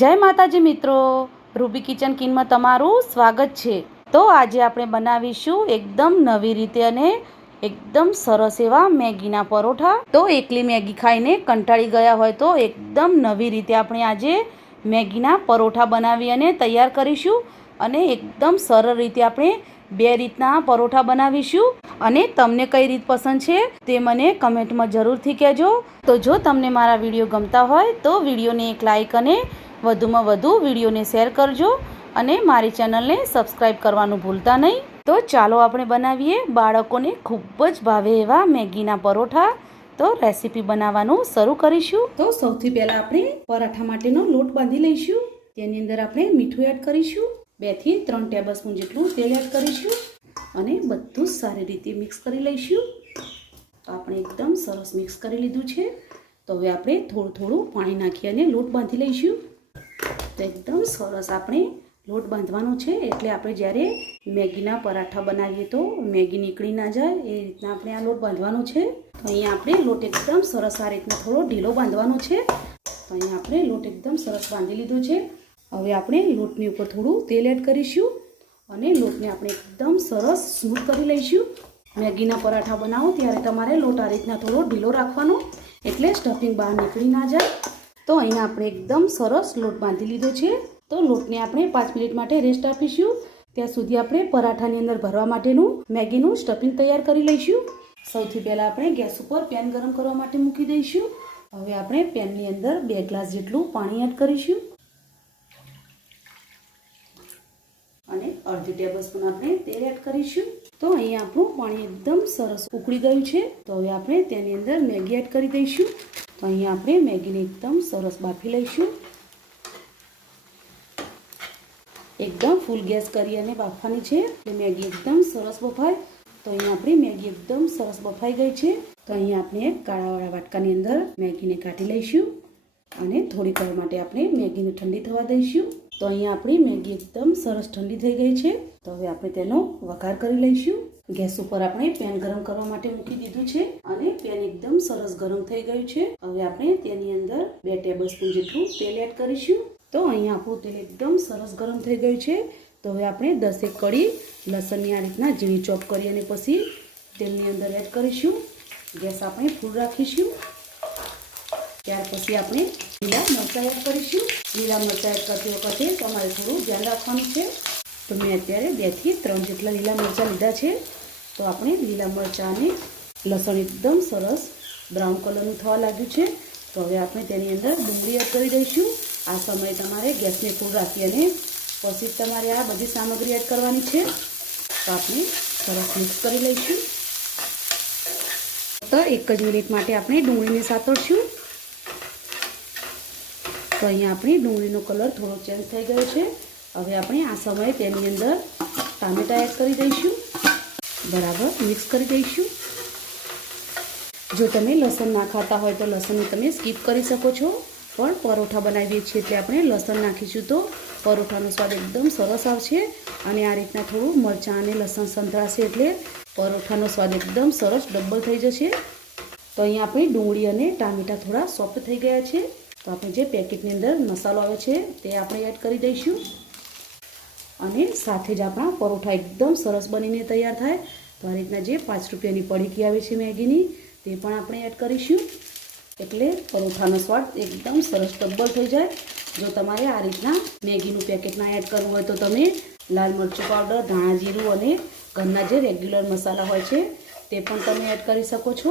જય માતાજી મિત્રો. રૂબી કિચન કિનમાં તમારું સ્વાગત છે. તો આજે આપણે બનાવીશું એકદમ નવી રીતે અને એકદમ સરસ એવા મેગીના પરોઠા. તો એકલી મેગી ખાઈને કંટાળી ગયા હોય તો એકદમ નવી રીતે આપણે આજે મેગીના પરોઠા બનાવી અને તૈયાર કરીશું. અને એકદમ સરળ રીતે આપણે બે રીતના પરોઠા બનાવીશું. અને તમને કઈ રીત પસંદ છે તે મને કમેન્ટમાં જરૂરથી કહેજો. તો જો તમને મારા વીડિયો ગમતા હોય તો વિડીયોને એક લાઇક અને વધુમાં વધુ વિડીયોને શેર કરજો અને મારી ચેનલને સબસ્ક્રાઈબ કરવાનું ભૂલતા નહીં. તો ચાલો આપણે બનાવીએ બાળકોને ખૂબ જ ભાવે એવા મેગીના પરોઠા. તો રેસીપી બનાવવાનું શરૂ કરીશું. તો સૌથી પહેલાં આપણે પરાઠા માટેનો લોટ બાંધી લઈશું. તેની અંદર આપણે મીઠું એડ કરીશું. બેથી ત્રણ ટેબલ સ્પૂન જેટલું તેલ એડ કરીશું અને બધું સારી રીતે મિક્સ કરી લઈશું. તો આપણે એકદમ સરસ મિક્સ કરી લીધું છે. તો હવે આપણે થોડું થોડું પાણી નાખી અને લોટ બાંધી લઈશું. તો એકદમ સરસ આપણે લોટ બાંધવાનો છે. એટલે આપણે જ્યારે મેગીના પરાઠા બનાવીએ તો મેગી નીકળી ના જાય. એ રીતના આપણે આ લોટ બાંધવાનો છે. તો અહીંયા આપણે લોટ એકદમ સરસ આ રીતના થોડો ઢીલો બાંધવાનો છે. તો અહીંયા આપણે લોટ એકદમ સરસ બાંધી લીધો છે. હવે આપણે લોટની ઉપર થોડું તેલ એડ કરીશું અને લોટને આપણે એકદમ સરસ સ્મૂથ કરી લઈશું. મેગીના પરાઠા બનાવો ત્યારે તમારે લોટ આ રીતના થોડો ઢીલો રાખવાનો. એટલે સ્ટફિંગ બહાર નીકળી ના જાય. તો અહીંયા આપણે એકદમ સરસ લોટ બાંધી લીધો છે. તો લોટને આપણે પાંચ મિનિટ માટે રેસ્ટ આપીશું. ત્યાં સુધી આપણે પરાઠાની અંદર ભરવા માટેનું મેગીનું સ્ટફિંગ તૈયાર કરી લઈશું. સૌથી પહેલાં આપણે ગેસ ઉપર પેન ગરમ કરવા માટે મૂકી દઈશું. હવે આપણે પેનની અંદર બે ગ્લાસ જેટલું પાણી એડ કરીશું. અને અડધી ટેબલ સ્પૂન આપણે તેલ એડ કરીશું. તો અહીંયા આપણું પાણી એકદમ સરસ ઉકળી ગયું છે. તો હવે આપણે તેની અંદર મેગી એડ કરી દઈશું. તો અહીંયા આપણે મેગીને એકદમ સરસ બાફી લઈશું. એકદમ ફૂલ ગેસ કરી અને બાફવાની છે. એટલે મેગી એકદમ સરસ બફાય. તો અહીંયા આપણી મેગી એકદમ સરસ બફાઈ ગઈ છે. તો અહીંયા આપણે કાળાવાળા વાટકાની અંદર મેગીને કાઢી લઈશું. અને થોડીક વાર માટે આપણે મેગીને ઠંડી થવા દઈશું. તો અહીંયા આપણી મેગી એકદમ સરસ ઠંડી થઈ ગઈ છે. તો હવે આપણે તેનો વઘાર કરી લઈશું. ગેસ ઉપર આપણે પેન ગરમ કરવા માટે મૂકી દીધું છે અને પેન એકદમ સરસ ગરમ થઈ ગયું છે. હવે આપણે તેની અંદર બે ટેબલ સ્પૂન જેટલું તેલ એડ કરીશું. તો અહીંયા આપણું તેલ એકદમ સરસ ગરમ થઈ ગયું છે. તો હવે આપણે દસેક કડી લસણની આ રીતના ઝીણી ચોપ કરી અને પછી તેલની અંદર એડ કરીશું. ગેસ આપણે ફૂલ રાખીશું. ત્યાર પછી આપણે લીલા મરચાં એડ કરીશું. લીલા મરચાં એડ કરતી વખતે તમારે થોડું ધ્યાન રાખવાનું છે. તો મેં અત્યારે બેથી ત્રણ જેટલા લીલા મરચાં લીધા છે. તો આપણે લીલા મરચાં લસણ એકદમ સરસ બ્રાઉન કલરનું થવા લાગ્યું છે. તો હવે આપણે તેની અંદર ડુંગળી એડ કરી દઈશું. આ સમયે તમારે ગેસને ફૂલ રાખી અને પછી તમારે આ બધી સામગ્રી એડ કરવાની છે. તો આપણે સરસ મિક્સ કરી લઈશું. તો એક જ મિનિટ માટે આપણે ડુંગળીને સાતળશું તો અહીંયા આપણી ડુંગળીનો કલર થોડો ચેન્જ થઈ ગયો છે. હવે આપણે આ સમયે તેની અંદર ટામેટા એડ કરી દઈશું. બરાબર મિક્સ કરી દઈશું. જો તમે લસણ ના ખાતા હોય તો લસણને તમે સ્કીપ કરી શકો છો. પણ પરોઠા બનાવીએ છીએ એટલે આપણે લસણ નાખીશું તો પરોઠાનો સ્વાદ એકદમ સરસ આવશે અને આ રીતના થોડું મરચાં અને લસણ સંતરાશે એટલે પરોઠાનો સ્વાદ એકદમ સરસ ડબલ થઈ જશે. તો અહીંયા આપણી ડુંગળી અને ટામેટાં થોડા સોફ્ટ થઈ ગયા છે. તો આપણે જે પેકેટની અંદર મસાલો આવે છે તે આપણે એડ કરી દઈશું. અને સાથે જ આપણા પરોઠા એકદમ સરસ બનીને તૈયાર થાય. તો આ રીતના જે પાંચ રૂપિયાની પડીકી આવે છે મેગીની, તે પણ આપણે એડ કરીશું. એટલે પરોઠાનો સ્વાદ એકદમ સરસ ડબ્બલ થઈ જાય. જો તમારે આ રીતના મેગીનું પેકેટ એડ કરવું હોય તો તમે લાલ મરચું પાવડર ધાણા જીરું અને ઘરના જે રેગ્યુલર મસાલા હોય છે, તે પણ તમે એડ કરી શકો છો.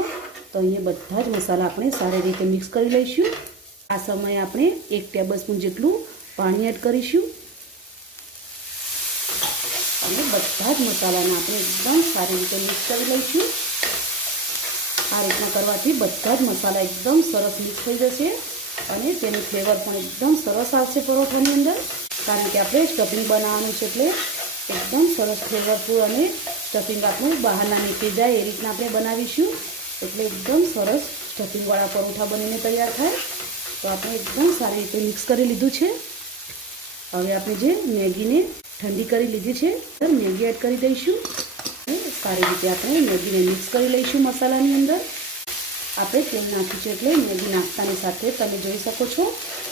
તો અહીંયા બધા જ મસાલા આપણે સારી રીતે મિક્સ કરી લઈશું. આ સમયે આપણે એક ટેબલ જેટલું પાણી એડ કરીશું. અને બધા જ મસાલાને આપણે એકદમ સારી રીતે મિક્સ કરી લઈશું. આ રીતના કરવાથી બધા જ મસાલા એકદમ સરસ મિક્સ થઈ જશે અને તેનું ફ્લેવર પણ એકદમ સરસ આવશે પરોઠાની અંદર. કારણ કે આપણે સ્ટફિંગ બનાવવાનું છે એટલે એકદમ સરસ ફ્લેવરફુલ અને સ્ટફિંગ આપણું બહારના નીકળી જાય એ રીતના આપણે બનાવીશું. એટલે એકદમ સરસ સ્ટફિંગવાળા પરોઠા બનીને તૈયાર થાય. તો આપણે એકદમ સારી રીતે મિક્સ કરી લીધું છે. હવે આપણે જે મેગીને ઠંડી કરી લીધી છે. મેગી એડ કરી દઈશું. સારી રીતે આપણે મેગીને મિક્સ કરી લઈશું મસાલાની અંદર. આપણે તેલ નાખ્યું છે એટલે મેગી નાખતાની સાથે તમે જોઈ શકો છો,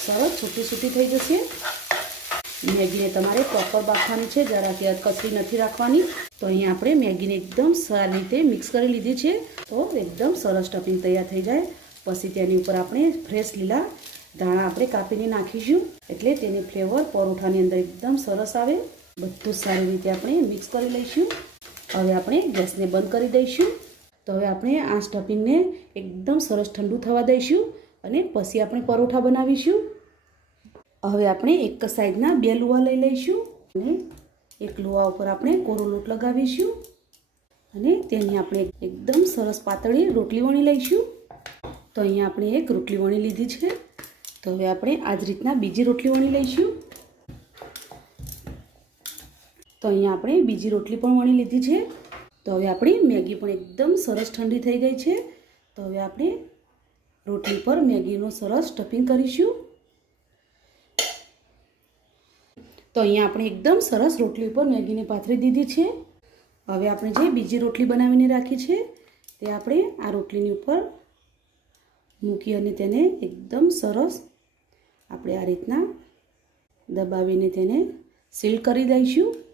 સરસ છૂટી છૂટી થઈ જશે. મેગીને તમારે પ્રોપર બાફવાની છે, જરા કે કચરી નથી રાખવાની. તો અહીંયા આપણે મેગીને એકદમ સારી રીતે મિક્સ કરી લીધી છે. તો એકદમ સરસ સ્ટફિંગ તૈયાર થઈ જાય. પછી તેની ઉપર આપણે ફ્રેશ લીલા ધાણા આપણે કાપીને નાખીશું. એટલે તેની ફ્લેવર પરોઠાની અંદર એકદમ સરસ આવે. બધું સારી રીતે આપણે મિક્સ કરી લઈશું. હવે આપણે ગેસને બંધ કરી દઈશું. તો હવે આપણે આ સ્ટફિંગને એકદમ સરસ ઠંડુ થવા દઈશું અને પછી આપણે પરોઠા બનાવીશું. હવે આપણે એક સાઈડના બે લુવા લઈ લઈશું. અને એક લુવા ઉપર આપણે કોરો લોટ લગાવીશું. અને તેની આપણે એકદમ સરસ પાતળી રોટલી વણી લઈશું. તો અહીંયા આપણે એક રોટલી વણી લીધી છે. તો હવે આપણે આ જ રીતના બીજી રોટલી વણી લઈશું. તો અહીંયા આપણે બીજી રોટલી પણ વણી લીધી છે. તો હવે આપણી મેગી પણ એકદમ સરસ ઠંડી થઈ ગઈ છે. તો હવે આપણે રોટલી પર મેગીનું સરસ સ્ટફિંગ કરીશું. તો અહીંયા આપણે એકદમ સરસ રોટલી ઉપર મેગીને પાથરી દીધી છે. હવે આપણે જે બીજી રોટલી બનાવીને રાખી છે તે આપણે આ રોટલીની ઉપર મૂકી અને તેને એકદમ સરસ આપણે આ રીતના દબાવીને તેને સીલ કરી દઈશું.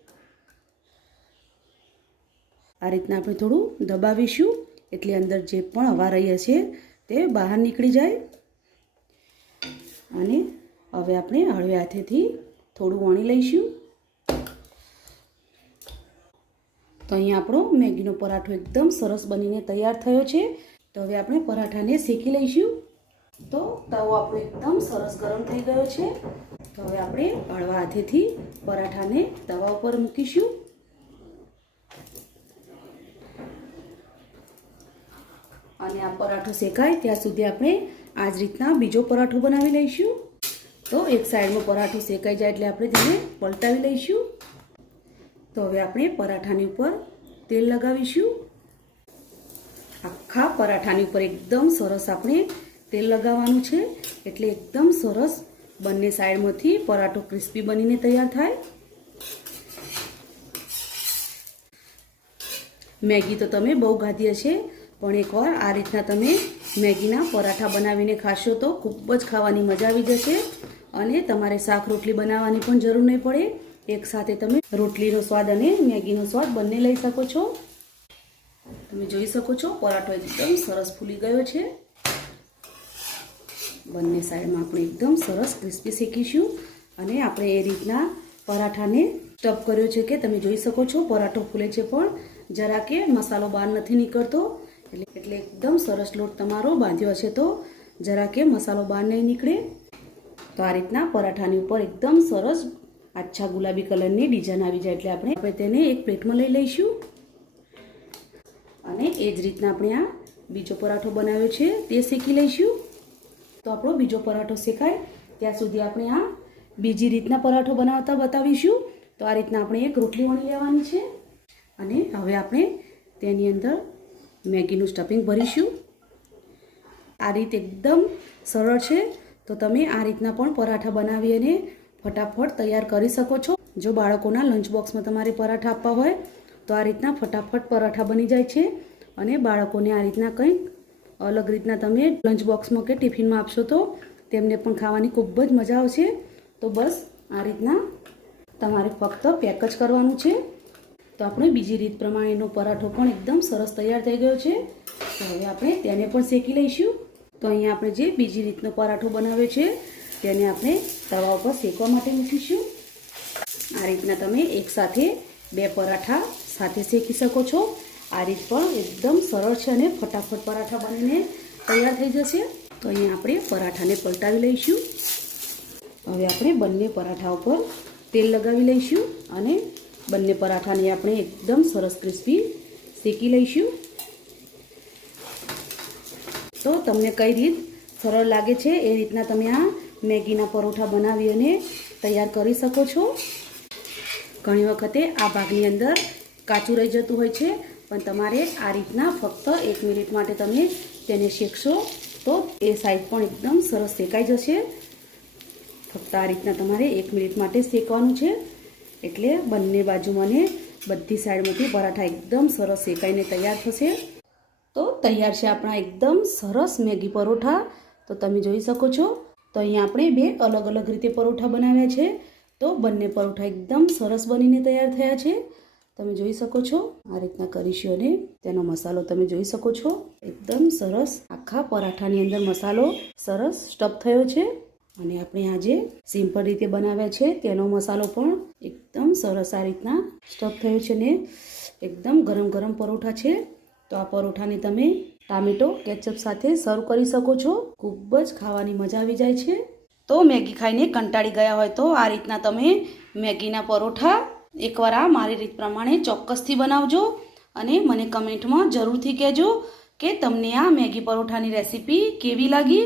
આ રીતના આપણે થોડું દબાવીશું, એટલે અંદર જે પણ હવા રહી છે તે બહાર નીકળી જાય. અને હવે આપણે હળવે હાથેથી થોડું વણી લઈશું. તો અહીંયા આપણો મેગીનો પરાઠો એકદમ સરસ બનીને તૈયાર થયો છે. તો હવે આપણે પરાઠાને શેકી લઈશું. તો તવો આપણો એકદમ સરસ ગરમ થઈ ગયો છે. તો હવે આપણે હળવા હાથેથી પરાઠાને તવા ઉપર મૂકીશું. અને આ પરાઠો શેકાય, ત્યાં સુધી આપણે આ જ રીતના બીજો પરાઠો બનાવી લઈશું. તો એક સાઈડનો પરાઠો શેકાઈ જાય એટલે આપણે તેને પલટાવી લઈશું. તો હવે આપણે પરાઠાની ઉપર તેલ લગાવીશું. આખા પરાઠાની ઉપર એકદમ સરસ આપણે તેલ લગાવવાનું છે. એટલે એકદમ સરસ બંને સાઈડમાંથી પરાઠો ક્રિસ્પી બનીને તૈયાર થાય. મેગી તો તમે બહુ ગાધી હશે. પણ એકવાર આ રીતના તમે મેગીના પરાઠા બનાવીને ખાશો તો ખૂબ જ ખાવાની મજા આવી જશે અને તમારે શાક રોટલી બનાવવાની પણ જરૂર નહીં પડે. એકસાથે તમે રોટલીનો સ્વાદ અને મેગીનો સ્વાદ બંને લઈ શકો છો. તમે જોઈ શકો છો, પરાઠો એકદમ સરસ ફૂલી ગયો છે. બંને સાઈડમાં આપણે એકદમ સરસ ક્રિસ્પી શેકીશું અને આપણે એ રીતના પરાઠાને સ્ટફ કર્યો છે કે તમે જોઈ શકો છો, પરાઠો ફૂલે છે પણ. જરા કે મસાલો બહાર નથી નીકળતો. એટલે એકદમ સરસ લોટ તમારો બાંધ્યો હશે તો જરા કે મસાલો બહાર નહીં નીકળે. તો આ રીતના પરાઠાની ઉપર એકદમ સરસ આછા ગુલાબી કલરની ડિઝાઇન આવી જાય એટલે આપણે આપણે તેને એક પ્લેટમાં લઈ લઈશું. અને એ જ રીતના આપણે આ બીજો પરાઠો બનાવ્યો છે, તે શેકી લઈશું. તો આપણો બીજો પરાઠો શેકાય. ત્યાં સુધી આપણે આ બીજી રીતના પરાઠો બનાવતા બતાવીશું. તો આ રીતના આપણે એક રોટલી વણી લેવાની છે. અને હવે આપણે તેની અંદર મેગીનું સ્ટફિંગ ભરીશું. આ રીત એકદમ સરળ છે. તો તમે આ રીતના પણ પરાઠા બનાવી અને ફટાફટ તૈયાર કરી શકો છો. જો બાળકોના લંચ બોક્સમાં તમારે પરાઠા આપવા હોય, તો આ રીતના ફટાફટ પરાઠા બની જાય છે. અને બાળકોને આ રીતના કંઈક અલગ રીતના તમે લંચ બોક્સમાં કે ટિફિનમાં આપશો તો તેમને પણ ખાવાની ખૂબ જ મજા આવશે. તો બસ આ રીતના તમારે ફક્ત પેક જ કરવાનું છે. તો આપણે બીજી રીત પ્રમાણેનો પરાઠો પણ એકદમ સરસ તૈયાર થઈ ગયો છે. તો હવે આપણે તેને પણ શેકી લઈશું. તો અહીંયા આપણે જે બીજી રીતનો પરાઠો બનાવ્યો છે, તેને આપણે તવા ઉપર શેકવા માટે મૂકીશું. આ રીતના તમે એકસાથે બે પરાઠા સાથે શેકી શકો છો. આ રીત પણ એકદમ સરળ છે અને ફટાફટ પરાઠા બનીને તૈયાર થઈ જશે. તો અહીંયા આપણે પરાઠાને પલટાવી લઈશું. હવે આપણે બંને પરાઠા ઉપર તેલ લગાવી લઈશું અને બંને પરાઠાને આપણે એકદમ સરસ ક્રિસ્પી શેકી લઈશું. તો તમને કઈ રીત સરળ લાગે છે એ રીતના તમે આ મેગીના પરોઠા બનાવી અને તૈયાર કરી શકો છો. ઘણી વખતે આ ભાગની અંદર કાચું રહી જતું હોય છે, પણ તમારે આ રીતના ફક્ત એક મિનિટ માટે તમે તેને શેકશો તો એ સાઈડ પણ એકદમ સરસ શેકાઈ જશે. ફક્ત આ રીતના તમારે એક મિનિટ માટે શેકવાનું છે. એટલે બંને બાજુ મને બધી સાઈડમાંથી પરાઠા એકદમ સરસ શેકાઈને તૈયાર થશે. તો તૈયાર છે આપણા એકદમ સરસ મેગી પરોઠા. તો તમે જોઈ શકો છો, તો અહીંયા આપણે બે અલગ અલગ રીતે પરોઠા બનાવ્યા છે. તો બંને પરોઠા એકદમ સરસ બનીને તૈયાર થયા છે. તમે જોઈ શકો છો, આ રીતના કરીશું અને તેનો મસાલો તમે જોઈ શકો છો. એકદમ સરસ આખા પરાઠાની અંદર મસાલો સરસ સ્ટફ થયો છે. અને આપણે આજે સિમ્પલ રીતે બનાવ્યા છે. તેનો મસાલો પણ એકદમ સરસ આ રીતના સ્ટફ થયો છે ને એકદમ ગરમ ગરમ પરોઠા છે. તો આ પરોઠાને તમે ટામેટો, કેચઅપ સાથે સર્વ કરી શકો છો. ખૂબ જ ખાવાની મજા આવી જાય છે. તો મેગી ખાઈને કંટાળી ગયા હોય તો આ રીતના તમે મેગીના પરોઠા એકવાર આ મારી રીત પ્રમાણે ચોક્કસથી બનાવજો. અને મને કમેન્ટમાં જરૂરથી કહેજો કે તમને આ મેગી પરોઠાની રેસીપી કેવી લાગી?